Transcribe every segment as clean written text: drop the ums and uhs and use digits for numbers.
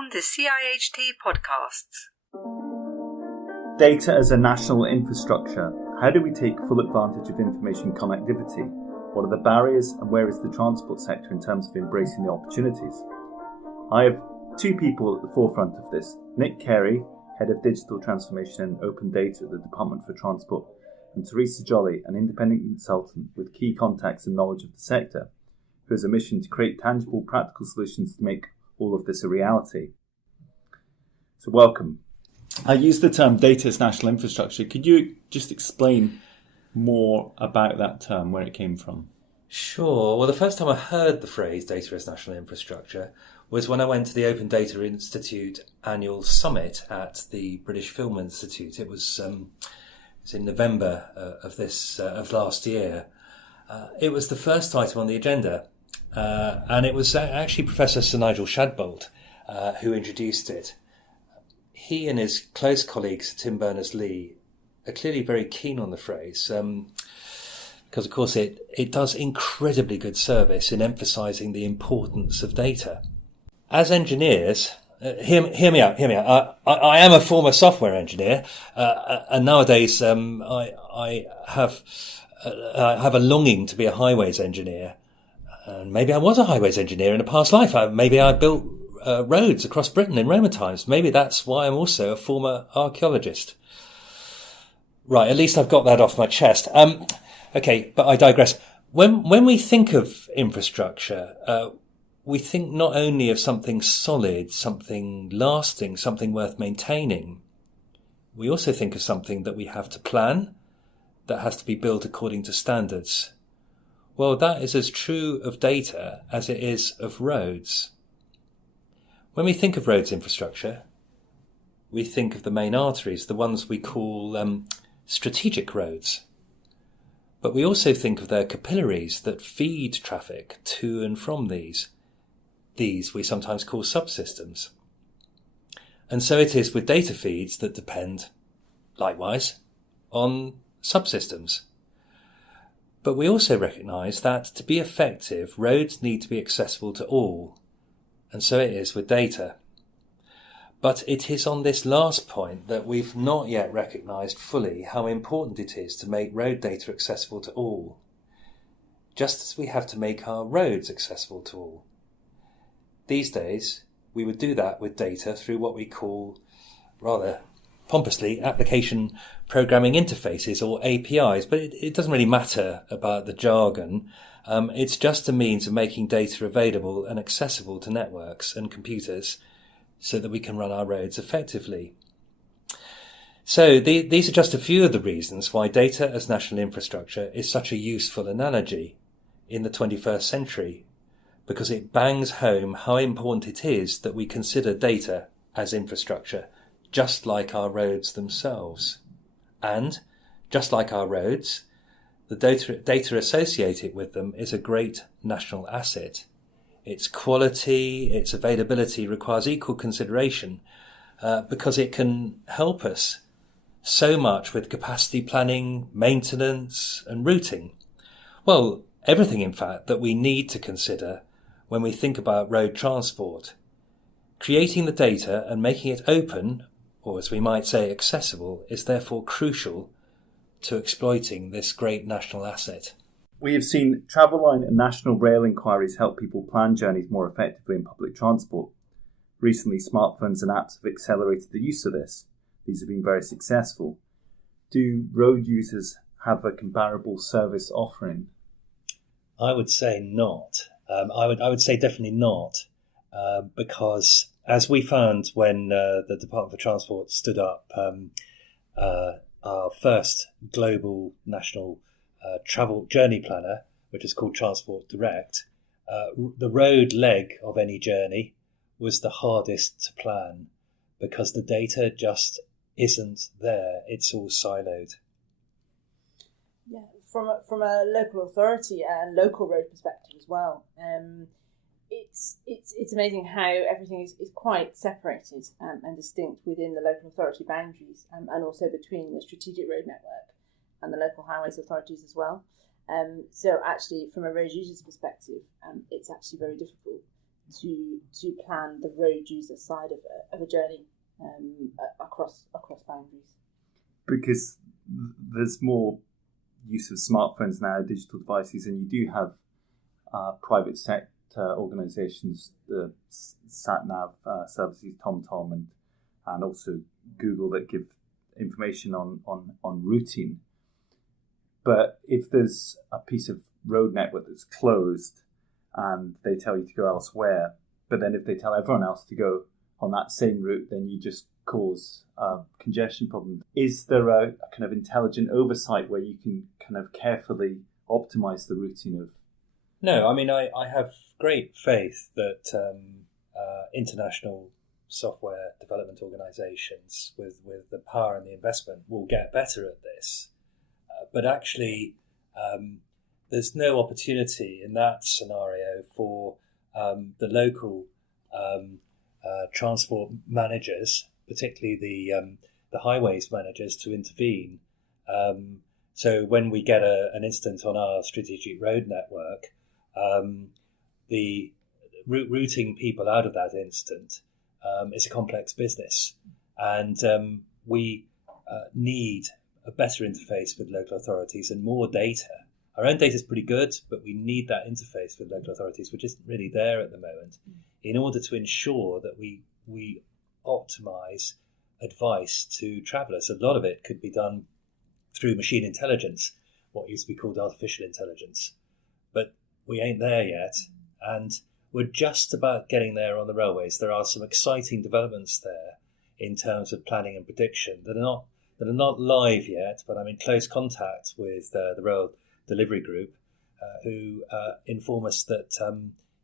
Welcome to CIHT Podcasts. Data as a national infrastructure. How do we take full advantage of information connectivity? What are the barriers and where is the transport sector in terms of embracing the opportunities? I have two people at the forefront of this. Nic Cary, Head of Digital Transformation and Open Data at the Department for Transport, and Teresa Jolley, an independent consultant with key contacts and knowledge of the sector, who has a mission to create tangible, practical solutions to make all of this a reality. So welcome. I use the term data as national infrastructure. Could you just explain more about that term, where it came from? Sure. Well, the first time I heard the phrase data as national infrastructure was when I went to the Open Data Institute annual summit at the British Film Institute. It was in November of last year. It was the first item on the agenda, and it was actually Professor Sir Nigel Shadbolt who introduced it. He and his close colleague Sir Tim Berners-Lee are clearly very keen on the phrase, because of course it does incredibly good service in emphasising the importance of data. As engineers, hear me out. I am a former software engineer, and nowadays I have a longing to be a highways engineer. And maybe I was a highways engineer in a past life. Maybe I built roads across Britain in Roman times. Maybe that's why I'm also a former archaeologist. Right, at least I've got that off my chest. Okay, but I digress. When we think of infrastructure, we think not only of something solid, something lasting, something worth maintaining. We also think of something that we have to plan, that has to be built according to standards. Well, that is as true of data as it is of roads. When we think of roads infrastructure, we think of the main arteries, the ones we call strategic roads. But we also think of their capillaries that feed traffic to and from these. These we sometimes call subsystems. And so it is with data feeds that depend, likewise, on subsystems. But we also recognise that to be effective, roads need to be accessible to all. And so it is with data. But it is on this last point that we've not yet recognised fully how important it is to make road data accessible to all, just as we have to make our roads accessible to all. These days, we would do that with data through what we call, rather pompously, application programming interfaces, or APIs, but it doesn't really matter about the jargon. It's just a means of making data available and accessible to networks and computers so that we can run our roads effectively. So these are just a few of the reasons why data as national infrastructure is such a useful analogy in the 21st century, because it bangs home how important it is that we consider data as infrastructure, just like our roads themselves. And, just like our roads, the data associated with them is a great national asset. Its quality, its availability requires equal consideration because it can help us so much with capacity planning, maintenance and routing. Well, everything in fact that we need to consider when we think about road transport. Creating the data and making it open, or as we might say accessible, is therefore crucial to exploiting this great national asset. We have seen Travelline and National Rail inquiries help people plan journeys more effectively in public transport. Recently, smartphones and apps have accelerated the use of this. These have been very successful. Do road users have a comparable service offering? I would say not. I would say definitely not, because as we found when the Department for Transport stood up our first global national travel journey planner, which is called Transport Direct, the road leg of any journey was the hardest to plan because the data just isn't there. It's all siloed. Yeah, from a local authority and local road perspective as well. It's amazing how everything is quite separated and distinct within the local authority boundaries and also between the strategic road network and the local highways authorities as well. So actually, from a road user's perspective, it's actually very difficult to plan the road user side of a journey across boundaries. Because there's more use of smartphones now, digital devices, and you do have private sector organisations, the sat-nav services, TomTom, and also Google, that give information on routing. But if there's a piece of road network that's closed and they tell you to go elsewhere, but then if they tell everyone else to go on that same route, then you just cause congestion problem. Is there a kind of intelligent oversight where you can kind of carefully optimize the routing of? No, I mean, I have great faith that international software development organisations with the power and the investment will get better at this. But actually, there's no opportunity in that scenario for the local transport managers, particularly the highways managers, to intervene. So when we get an incident on our strategic road network, the routing people out of that incident is a complex business, and we need a better interface with local authorities and more data. Our own data is pretty good, but we need that interface with local authorities, which isn't really there at the moment, in order to ensure that we optimise advice to travellers. A lot of it could be done through machine intelligence, what used to be called artificial intelligence. But we ain't there yet, and we're just about getting there on the railways. There are some exciting developments there in terms of planning and prediction that are not live yet, but I'm in close contact with the Rail Delivery Group, who inform us that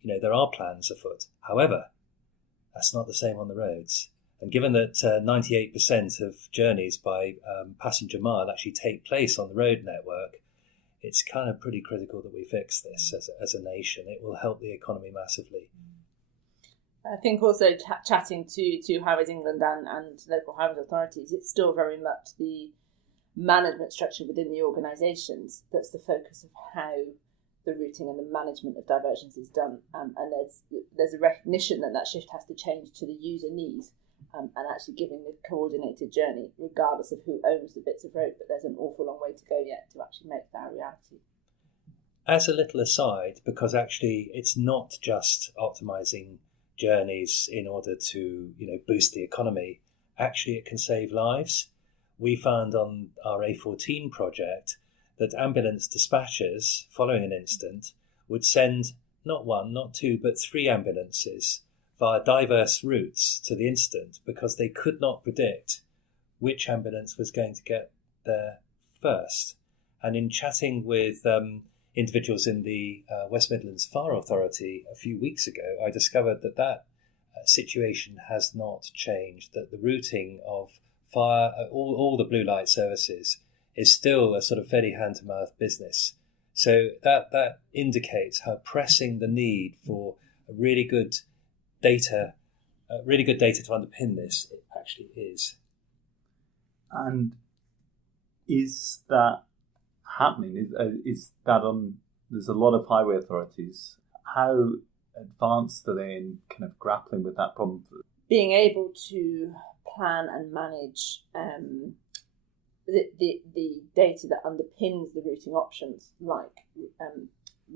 there are plans afoot. However, that's not the same on the roads. And given that 98% of journeys by passenger mile actually take place on the road network, it's kind of pretty critical that we fix this as a nation. It will help the economy massively. I think also chatting to Highways England and local highways authorities, it's still very much the management structure within the organisations that's the focus of how the routing and the management of diversions is done. And there's a recognition that shift has to change to the user needs and actually giving a coordinated journey, regardless of who owns the bits of road. But there's an awful long way to go yet to actually make that a reality. As a little aside, because actually it's not just optimising journeys in order to boost the economy, actually it can save lives. We found on our A14 project that ambulance dispatchers, following an incident, would send not one, not two, but 3 ambulances via diverse routes to the incident because they could not predict which ambulance was going to get there first. And in chatting with individuals in the West Midlands Fire Authority a few weeks ago, I discovered that situation has not changed, that the routing of fire, all the blue light services, is still a sort of fairly hand-to-mouth business. So that indicates how pressing the need for a really good data to underpin this it actually is. And is that happening? Is that on? There's a lot of highway authorities. How advanced are they in kind of grappling with that problem? Being able to plan and manage the data that underpins the routing options, like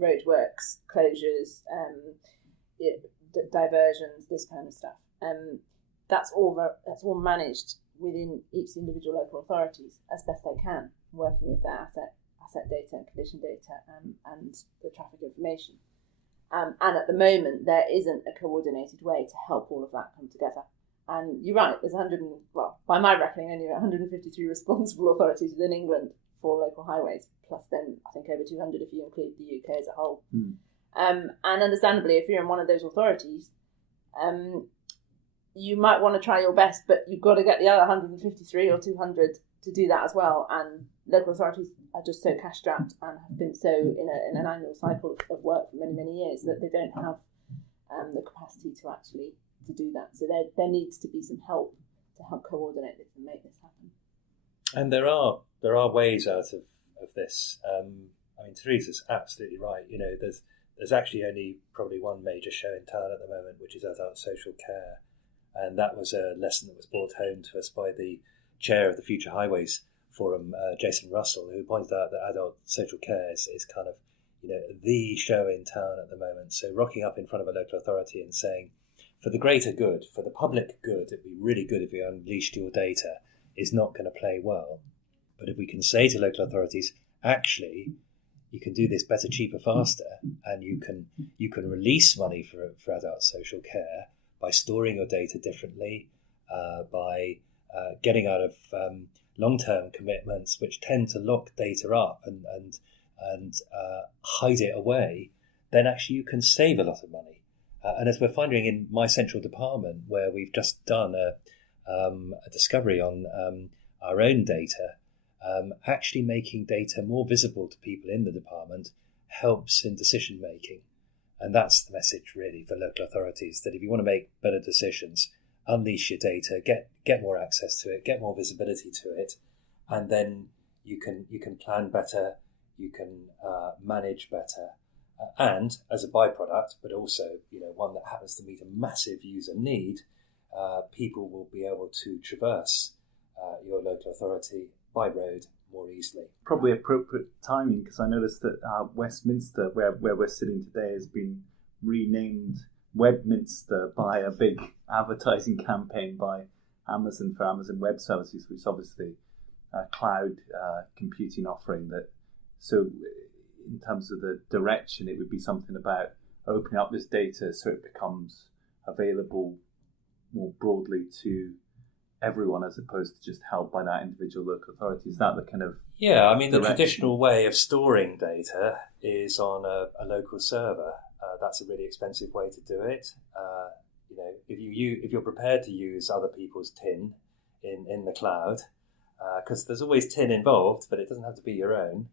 roadworks, closures, diversions, this kind of stuff. That's all managed within each individual local authorities as best they can, working with their asset data and condition data and the traffic information. And at the moment, there isn't a coordinated way to help all of that come together. And you're right, there's by my reckoning, only 153 responsible authorities within England for local highways, plus then I think over 200 if you include the UK as a whole. And understandably, if you're in one of those authorities, you might want to try your best, but you've got to get the other 153 or 200 to do that as well. And local authorities are just so cash strapped and have been so in an annual cycle of work for many, many years that they don't have the capacity to actually to do that. So there needs to be some help to help coordinate this and make this happen. And there are ways out of this. I mean, Teresa's absolutely right. There's there's actually only probably one major show in town at the moment, which is adult social care. And that was a lesson that was brought home to us by the chair of the Future Highways Forum, Jason Russell, who pointed out that adult social care is kind of, the show in town at the moment. So rocking up in front of a local authority and saying, for the greater good, for the public good, it'd be really good if you unleashed your data, is not going to play well. But if we can say to local authorities, actually, you can do this better, cheaper, faster, and you can release money for adult social care by storing your data differently, by getting out of long-term commitments which tend to lock data up and hide it away, then actually you can save a lot of money. And as we're finding in my central department, where we've just done a discovery on our own data, actually making data more visible to people in the department helps in decision making. And that's the message really for local authorities, that if you want to make better decisions, unleash your data, get more access to it, get more visibility to it, and then you can plan better, you can manage better. And as a byproduct, but also one that happens to meet a massive user need, people will be able to traverse your local authority by road more easily. Probably appropriate timing, because I noticed that Westminster, where we're sitting today, has been renamed Webminster by a big advertising campaign by Amazon for Amazon Web Services, which is obviously a cloud computing offering. So in terms of the direction, it would be something about opening up this data so it becomes available more broadly to everyone, as opposed to just held by that individual local authority. Is that the kind of the traditional way of storing data is on a local server. That's a really expensive way to do it. If you're prepared to use other people's tin in the cloud, because there's always tin involved, but it doesn't have to be your own.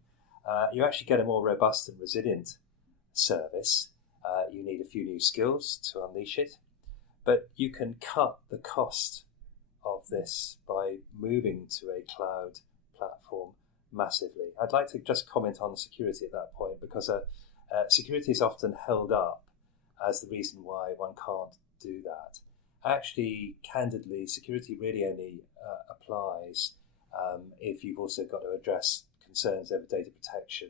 You actually get a more robust and resilient service. You need a few new skills to unleash it, but you can cut the cost of this by moving to a cloud platform massively. I'd like to just comment on security at that point, because security is often held up as the reason why one can't do that. Actually, candidly, security really only applies if you've also got to address concerns over data protection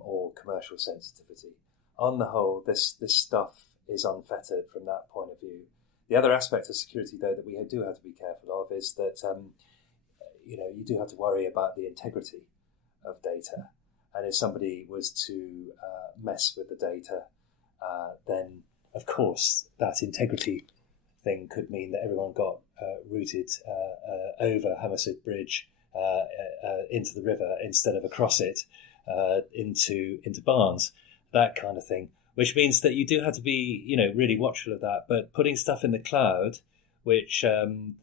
or commercial sensitivity. On the whole, this stuff is unfettered from that point of view. The other aspect of security, though, that we do have to be careful of is that you do have to worry about the integrity of data. And if somebody was to mess with the data, then of course that integrity thing could mean that everyone got routed over Hammersmith Bridge into the river instead of across it into Barnes, that kind of thing. Which means that you do have to be, really watchful of that. But putting stuff in the cloud, which the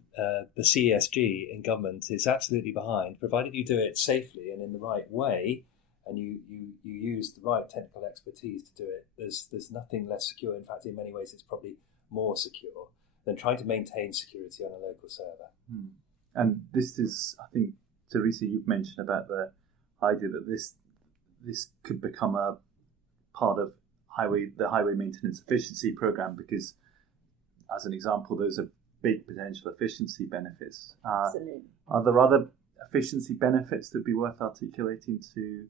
CESG in government is absolutely behind, provided you do it safely and in the right way, and you use the right technical expertise to do it, there's nothing less secure. In fact, in many ways, it's probably more secure than trying to maintain security on a local server. And this is, I think, Teresa, you've mentioned about the idea that this could become a part of the highway maintenance efficiency program, because, as an example, those are big potential efficiency benefits. Absolutely. Are there other efficiency benefits that would be worth articulating to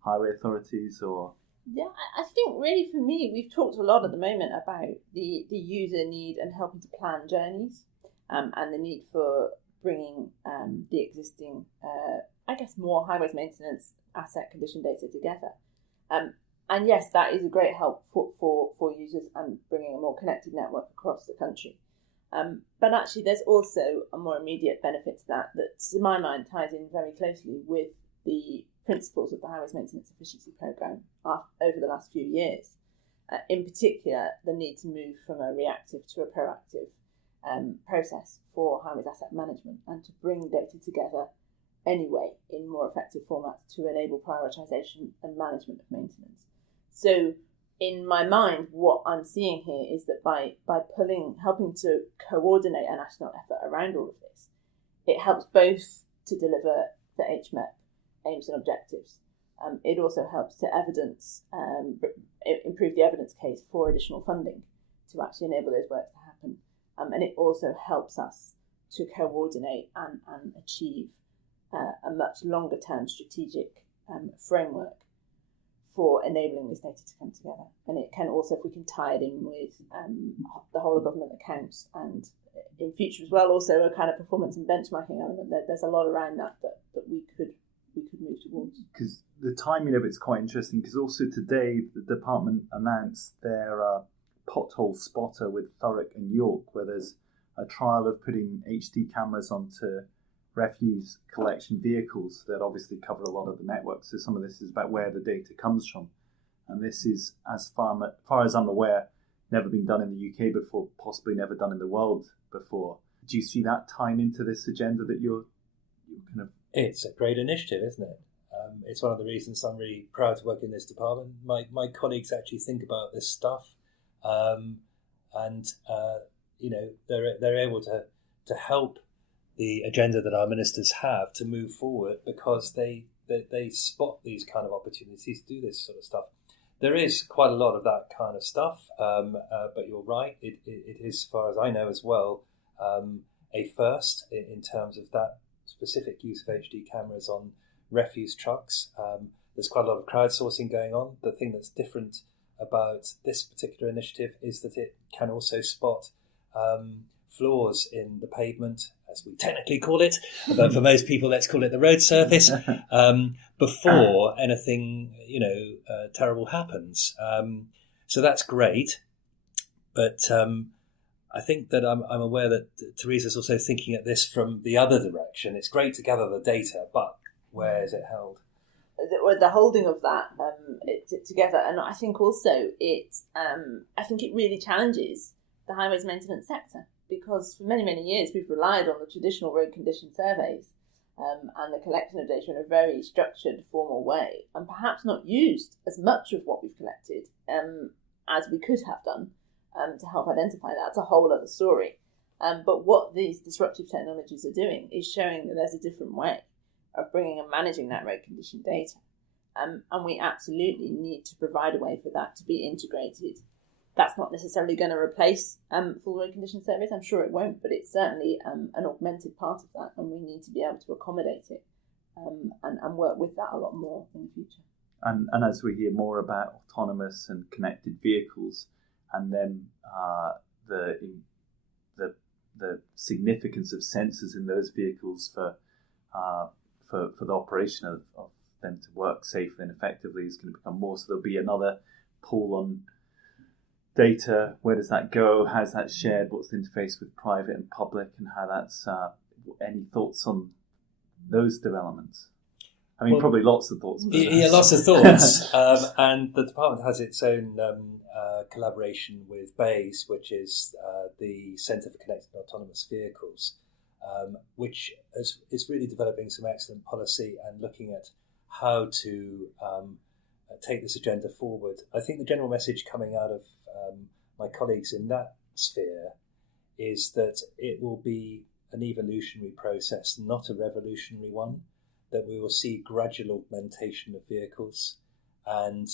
highway authorities? Or yeah, I think really for me, we've talked a lot at the moment about the user need and helping to plan journeys, and the need for bringing the existing, more highways maintenance asset condition data together. And yes, that is a great help for users and bringing a more connected network across the country. But actually, there's also a more immediate benefit to that to my mind, ties in very closely with the principles of the Highways Maintenance Efficiency Programme over the last few years. In particular, the need to move from a reactive to a proactive process for highways asset management, and to bring data together anyway in more effective formats to enable prioritisation and management of maintenance. So in my mind, what I'm seeing here is that by helping to coordinate a national effort around all of this, it helps both to deliver the HMEP aims and objectives, It also helps to improve the evidence case for additional funding to actually enable those works to happen. And it also helps us to coordinate and achieve a much longer term strategic framework for enabling this data to come together. And it can also, if we can tie it in with the whole of government accounts, and in future as well, also a kind of performance and benchmarking element, there's a lot around that we could move towards. Because the timing of it's quite interesting, because also today the department announced their pothole spotter with Thurrock and York, where there's a trial of putting HD cameras onto refuse collection vehicles that obviously cover a lot of the network. So some of this is about where the data comes from. And this is, as far as I'm aware, never been done in the UK before, possibly never done in the world before. Do you see that tying into this agenda that you're kind of... It's a great initiative, isn't it? It's one of the reasons I'm really proud to work in this department. My colleagues actually think about this stuff, and they're able to help the agenda that our ministers have to move forward, because they spot these kind of opportunities to do this sort of stuff. There is quite a lot of that kind of stuff, but you're right. It is, as far as I know as well, a first in terms of that specific use of HD cameras on refuse trucks. There's quite a lot of crowdsourcing going on. The thing that's different about this particular initiative is that it can also spot flaws in the pavement, as we technically call it, but for most people, let's call it the road surface, before anything, terrible happens. So that's great. But I think that I'm aware that Teresa's also thinking at this from the other direction. It's great to gather the data, but where is it held? The holding of that together, and I think also it really challenges the highways maintenance sector, because for many, many years we've relied on the traditional road condition surveys and the collection of data in a very structured, formal way, and perhaps not used as much of what we've collected as we could have done to help identify that. That's a whole other story. But what these disruptive technologies are doing is showing that there's a different way of bringing and managing that road condition data. And we absolutely need to provide a way for that to be integrated. That's not necessarily going to replace full road condition surveys. I'm sure it won't, but it's certainly an augmented part of that, and we need to be able to accommodate it and work with that a lot more in the future. And as we hear more about autonomous and connected vehicles, and then the significance of sensors in those vehicles for the operation of them to work safely and effectively is going to become more. So there'll be another pull on data. Where does that go? How's that shared? What's the interface with private and public, and how that's... any thoughts on those developments? I mean, probably lots of thoughts. Yeah, lots of thoughts. And the department has its own collaboration with BASE, which is the Centre for Connected and Autonomous Vehicles, which is really developing some excellent policy and looking at how to take this agenda forward. I think the general message coming out of my colleagues in that sphere is that it will be an evolutionary process, not a revolutionary one, that we will see gradual augmentation of vehicles, and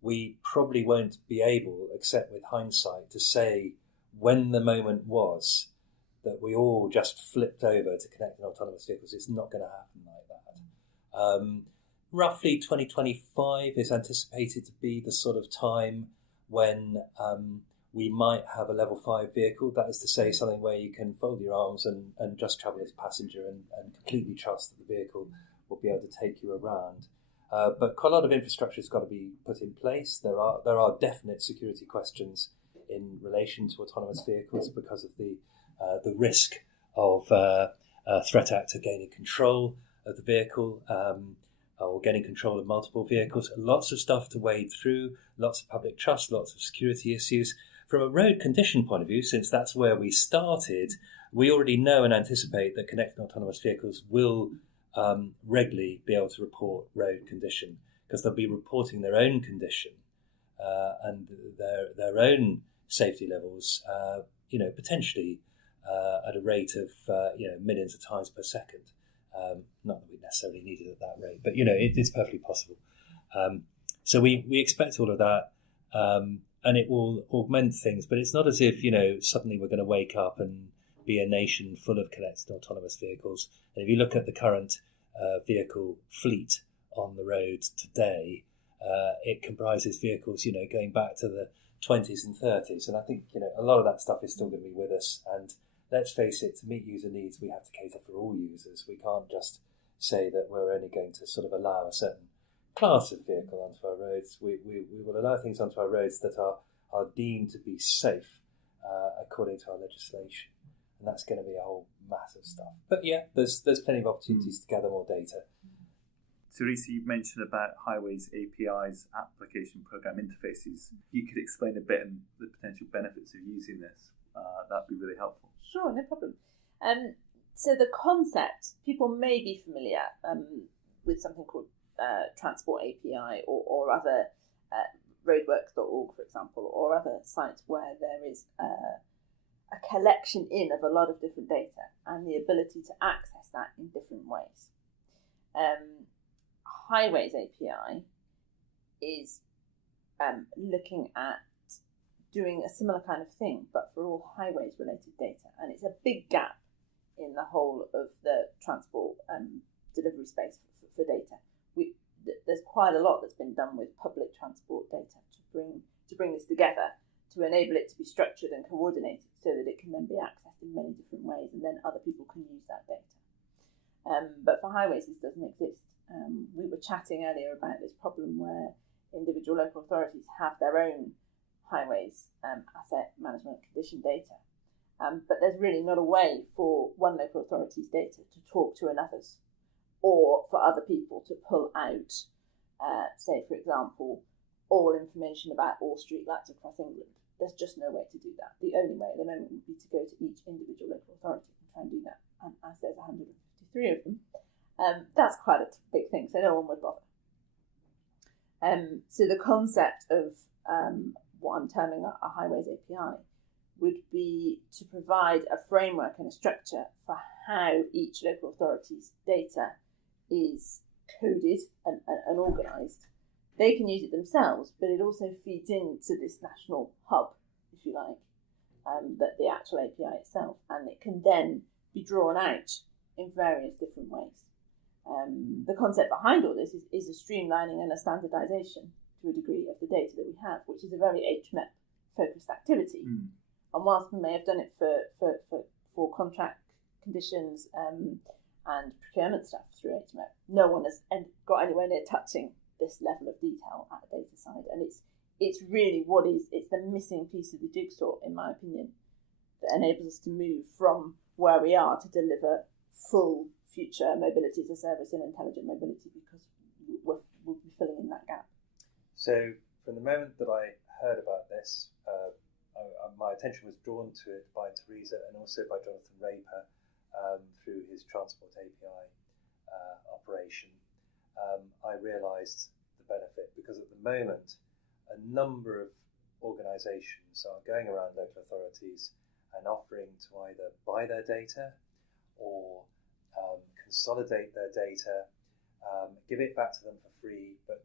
we probably won't be able, except with hindsight, to say when the moment was that we all just flipped over to connected autonomous vehicles. It's not going to happen like that. Roughly 2025 is anticipated to be the sort of time when we might have a level 5 vehicle. That is to say, something where you can fold your arms and just travel as a passenger and completely trust that the vehicle will be able to take you around. But quite a lot of infrastructure has got to be put in place. There are definite security questions in relation to autonomous vehicles because of the risk of a threat actor gaining control of the vehicle, or getting control of multiple vehicles. Lots of stuff to wade through, lots of public trust, lots of security issues. From a road condition point of view, since that's where we started, we already know and anticipate that connected autonomous vehicles will regularly be able to report road condition, because they'll be reporting their own condition and their own safety levels, potentially at a rate of millions of times per second. Not that we necessarily need it at that rate, but it's perfectly possible. So we expect all of that, and it will augment things. But it's not as if suddenly we're going to wake up and be a nation full of connected autonomous vehicles. And if you look at the current vehicle fleet on the roads today, it comprises vehicles going back to the 20s and 30s, and I think a lot of that stuff is still going to be with us. And let's face it, to meet user needs, we have to cater for all users. We can't just say that we're only going to sort of allow a certain class of vehicle onto our roads. We will allow things onto our roads that are deemed to be safe according to our legislation, and that's going to be a whole mass of stuff. But yeah, there's plenty of opportunities to gather more data. Teresa, you've mentioned about highways, APIs, application program interfaces. You could explain a bit on the potential benefits of using this. That'd be really helpful. Sure, no problem. So the concept, people may be familiar with something called Transport API or other roadworks.org, for example, or other sites where there is a collection of a lot of different data and the ability to access that in different ways. Highways API is looking at doing a similar kind of thing, but for all highways related data. And it's a big gap in the whole of the transport delivery space for data. There's quite a lot that's been done with public transport data to bring this together, to enable it to be structured and coordinated so that it can then be accessed in many different ways, and then other people can use that data. But for highways, this doesn't exist. We were chatting earlier about this problem where individual local authorities have their own highways asset management condition data, but there's really not a way for one local authority's data to talk to another's, or for other people to pull out, say for example, all information about all streetlights across England. There's just no way to do that. The only way at the moment would be to go to each individual local authority and try and do that, and as there's 153 of them, that's quite a big thing, so no one would bother. So the concept of what I'm terming a highways API would be to provide a framework and a structure for how each local authority's data is coded and organised. They can use it themselves, but it also feeds into this national hub, if you like, that the actual API itself, and it can then be drawn out in various different ways. The concept behind all this is a streamlining and a standardisation to a degree of the data that we have, which is a very HMEP focused activity. And whilst we may have done it for contract conditions and procurement stuff through HMEP, no one has got anywhere near touching this level of detail at the data side. And it's really it's the missing piece of the jigsaw, in my opinion, that enables us to move from where we are to deliver full future mobility as a service and intelligent mobility, because we'll be filling in that gap. So from the moment that I heard about this, my attention was drawn to it by Teresa and also by Jonathan Raper through his Transport API operation. I realised the benefit, because at the moment a number of organisations are going around local authorities and offering to either buy their data or consolidate their data, give it back to them for free, but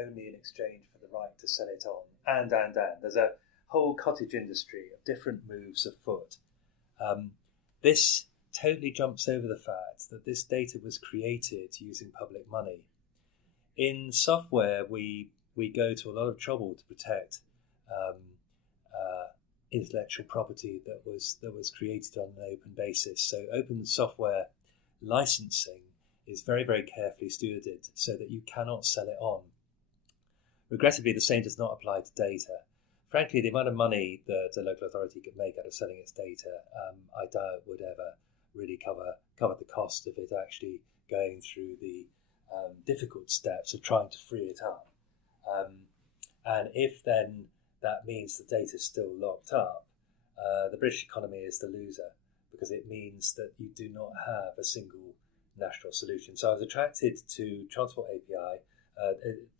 only in exchange for the right to sell it on. And there's a whole cottage industry of different moves afoot. This totally jumps over the fact that this data was created using public money. In software, we go to a lot of trouble to protect intellectual property that was created on an open basis. So open software licensing is very, very carefully stewarded so that you cannot sell it on. Regrettably, the same does not apply to data. Frankly, the amount of money that a local authority can make out of selling its data, I doubt would ever really cover the cost of it actually going through the difficult steps of trying to free it up. And if then that means the data is still locked up, the British economy is the loser, because it means that you do not have a single national solution. So I was attracted to Transport API,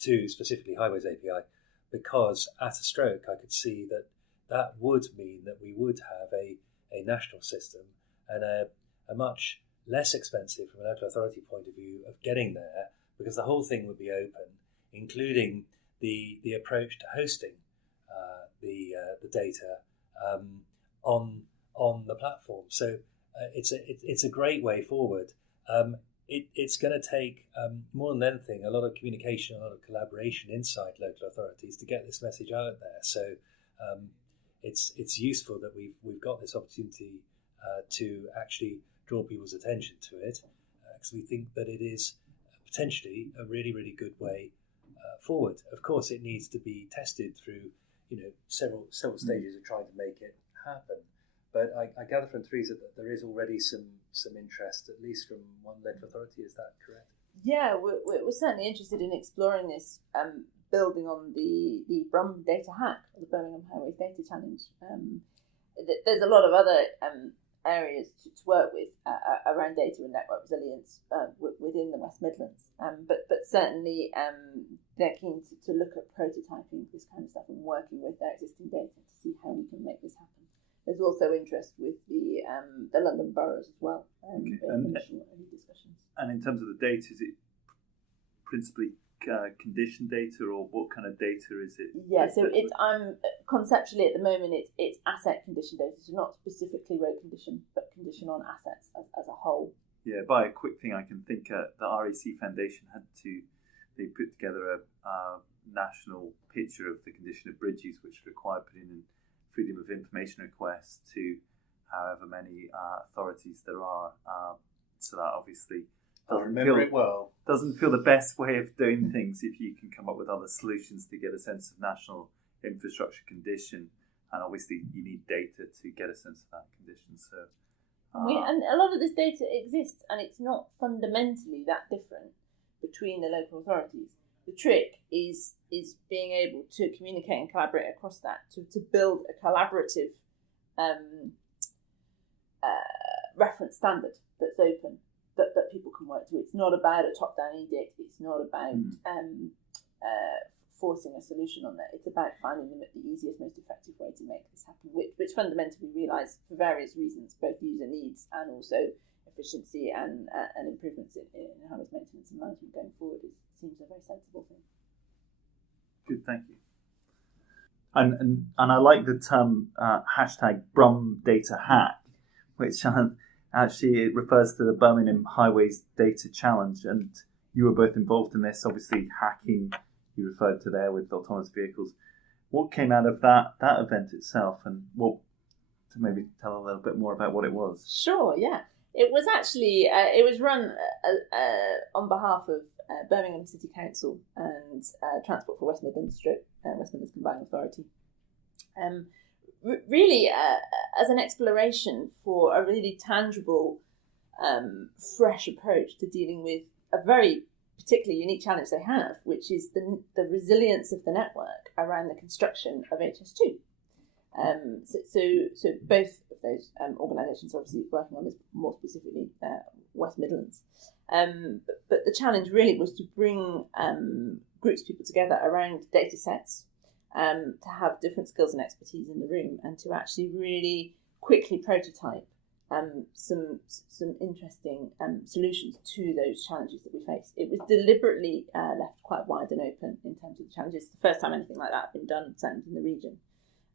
to specifically Highways API, because at a stroke I could see that would mean that we would have a national system and a much less expensive from a local authority point of view of getting there, because the whole thing would be open, including the approach to hosting the data on the platform. So it's a great way forward. It's going to take more than anything a lot of communication, a lot of collaboration inside local authorities to get this message out there. So it's useful that we've got this opportunity to actually draw people's attention to it, because we think that it is potentially a really, really good way forward. Of course, it needs to be tested through several stages of trying to make it happen. But I gather from Teresa that there is already some interest, at least from one local authority. Is that correct? Yeah, we're certainly interested in exploring this, building on the Brum Data Hack, the Birmingham Highways Data Challenge. There's a lot of other areas to work with around data and network resilience within the West Midlands. But certainly they're keen to look at prototyping this kind of stuff and working with their existing data to see how we can make this happen. There's also interest with the London boroughs as well. Discussions. And in terms of the data, is it principally condition data, or what kind of data is it? Yeah, so I'm conceptually at the moment it's asset condition data, so not specifically road condition, but condition on assets as a whole. Yeah, by a quick thing I can think, the RAC Foundation they put together a national picture of the condition of bridges, which required putting in freedom of information requests to however many authorities there are. So that obviously doesn't feel the best way of doing things if you can come up with other solutions to get a sense of national infrastructure condition. And obviously you need data to get a sense of that condition. So and a lot of this data exists, and it's not fundamentally that different between the local authorities. The trick is being able to communicate and collaborate across that to build a collaborative reference standard that's open, that people can work to. It's not about a top-down edict. It's not about forcing a solution on that. It's about finding the easiest, most effective way to make this happen, which fundamentally we realise for various reasons, both user needs and also efficiency and improvements in highways maintenance and management going forward seems a very sensible thing. Good, thank you. And I like the term hashtag Brum Data Hack, which actually it refers to the Birmingham Highways Data Challenge, and you were both involved in this. Obviously, hacking you referred to there with autonomous vehicles. What came out of that event itself, and to maybe tell a little bit more about what it was? Sure, yeah. It was actually it was run on behalf of Birmingham City Council and Transport for West Midlands West Midlands Combined Authority. Really as an exploration for a really tangible, fresh approach to dealing with a very particularly unique challenge they have, which is the resilience of the network around the construction of HS2. So both of those organisations are obviously working on this more specifically West Midlands. But the challenge really was to bring groups of people together around data sets, to have different skills and expertise in the room, and to actually really quickly prototype some interesting solutions to those challenges that we face. It was deliberately left quite wide and open in terms of the challenges. It's the first time anything like that had been done, certainly in the region.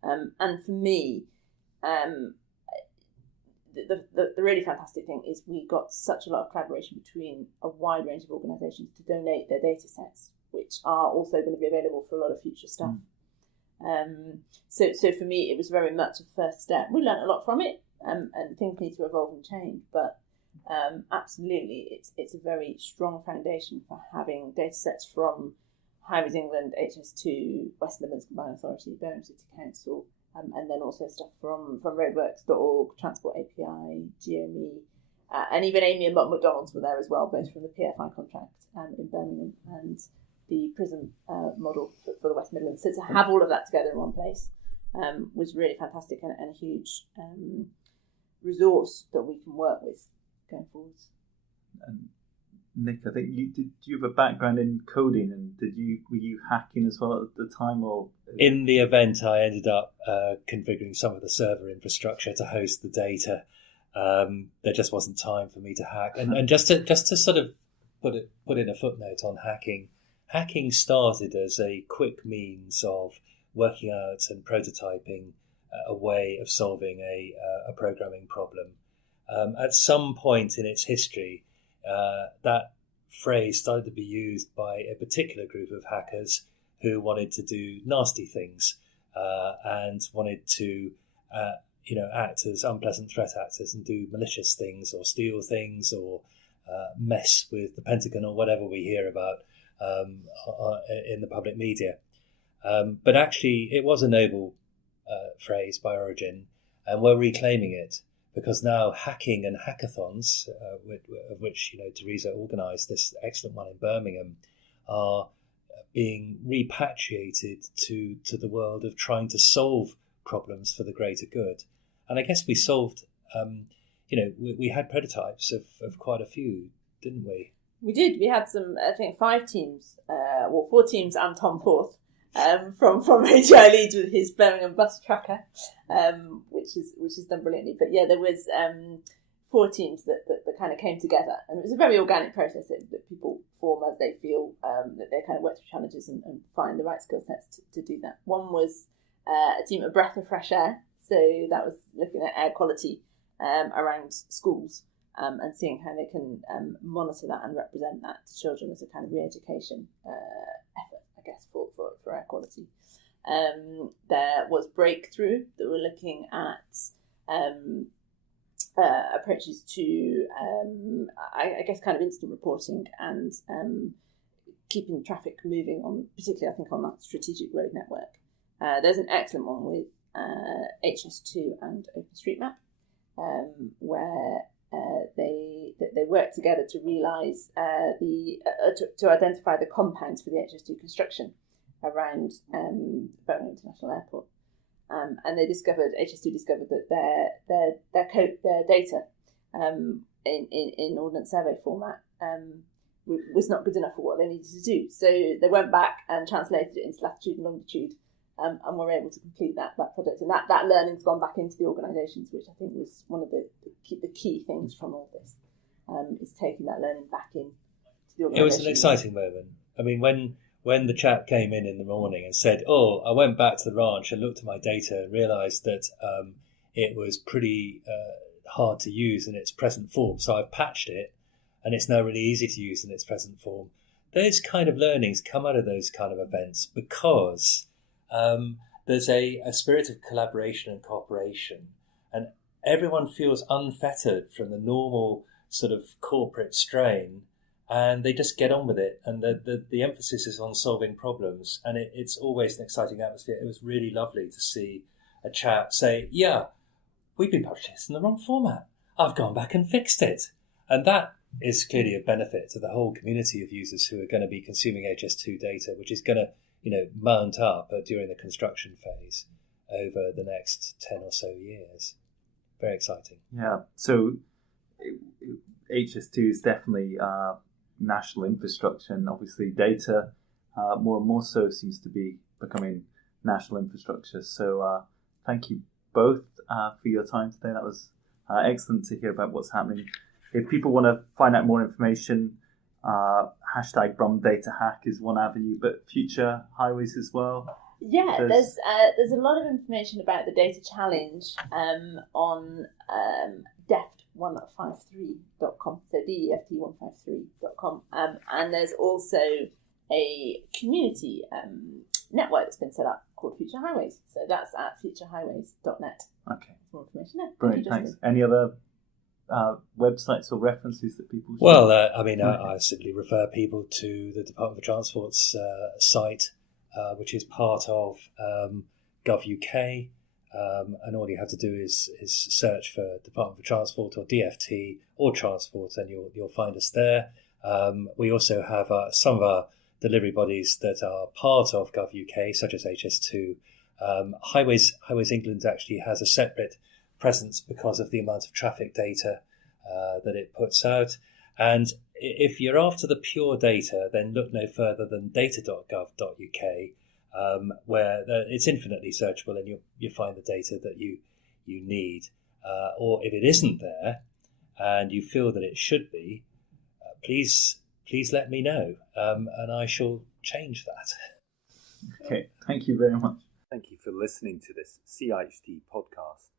And for me, the really fantastic thing is we got such a lot of collaboration between a wide range of organisations to donate their data sets, which are also going to be available for a lot of future stuff. So for me, it was very much a first step. We learned a lot from it, and things need to evolve and change. But absolutely, it's a very strong foundation for having data sets from Highways England, HS2, West Midlands Combined Authority, Birmingham City Council, and then also stuff from roadworks.org, Transport API, GME, and even Amy and Mark McDonald's were there as well, both from the PFI contract in Birmingham and the PRISM model for the West Midlands. So to have all of that together in one place was really fantastic and a huge resource that we can work with going forwards. Nic, I think you have a background in coding, and were you hacking as well at the time, or in the event I ended up configuring some of the server infrastructure to host the data, There just wasn't time for me to hack. And just to sort of put in a footnote on hacking. Hacking started as a quick means of working out and prototyping a way of solving a programming problem. At some point in its history, that phrase started to be used by a particular group of hackers who wanted to do nasty things and wanted to act as unpleasant threat actors and do malicious things or steal things or mess with the Pentagon or whatever we hear about in the public media. But actually, it was a noble phrase by origin, and we're reclaiming it because now hacking and hackathons, of which Teresa organised this excellent one in Birmingham, are being repatriated to the world of trying to solve problems for the greater good. And I guess we solved, we had prototypes of quite a few, didn't we? We did. We had some, I think, 4 teams and Tom Forth from HI Leeds with his Birmingham bus tracker, which is done brilliantly. But yeah, there was 4 teams that kind of came together, and it was a very organic process that people form as they feel that they kind of work through challenges and find the right skill sets to do that. One was a team, A Breath of Fresh Air, so that was looking at air quality around schools. And seeing how they can monitor that and represent that to children as a kind of re-education effort, I guess, for air quality. There was Breakthrough that were looking at approaches to, I guess, kind of instant reporting and keeping traffic moving on, particularly, I think, on that strategic road network. There's an excellent one with HS2 and OpenStreetMap, where they work together to realise to identify the compounds for the HS2 construction around Birmingham International Airport, and HS2 discovered that their data in Ordnance Survey format was not good enough for what they needed to do. So they went back and translated it into latitude and longitude. And were able to complete that project. And that learning's gone back into the organisations, which I think was one of the key things from all this, is taking that learning back in to the organisations. It was an exciting moment. I mean, when the chap came in the morning and said, I went back to the ranch and looked at my data and realised that it was pretty hard to use in its present form. So I've patched it and it's now really easy to use in its present form. Those kind of learnings come out of those kind of events because there's a spirit of collaboration and cooperation, and everyone feels unfettered from the normal sort of corporate strain, and they just get on with it. And the emphasis is on solving problems, and it's always an exciting atmosphere. It was really lovely to see a chap say, "Yeah, we've been publishing this in the wrong format. I've gone back and fixed it," and that is clearly a benefit to the whole community of users who are going to be consuming HS2 data, which is going to mount up during the construction phase over the next 10 or so years. Very exciting. Yeah, so HS2 is definitely national infrastructure, and obviously data more and more so seems to be becoming national infrastructure. So thank you both for your time today. That was excellent to hear about what's happening. If people want to find out more information, hashtag Brum Data Hack is one avenue, but future highways as well. Yeah, therethere's a lot of information about the data challenge on deft153.com, so deft153.com, and there's also a community network that's been set up called Future Highways. So that's at futurehighways.net. Okay. More information there. Brilliant, thanks. Any other websites or references that people should... Well, I simply refer people to the Department for Transport's site, which is part of Gov.uk, and all you have to do is search for Department for Transport or DFT or Transport, and you'll find us there. We also have some of our delivery bodies that are part of Gov.uk, such as HS2. Highways England actually has a separate presence because of the amount of traffic data that it puts out. And if you're after the pure data, then look no further than data.gov.uk, where it's infinitely searchable and you'll find the data that you need. or if it isn't there and you feel that it should be, please let me know, and I shall change that. Okay, thank you very much. Thank you for listening to this CIHT podcast.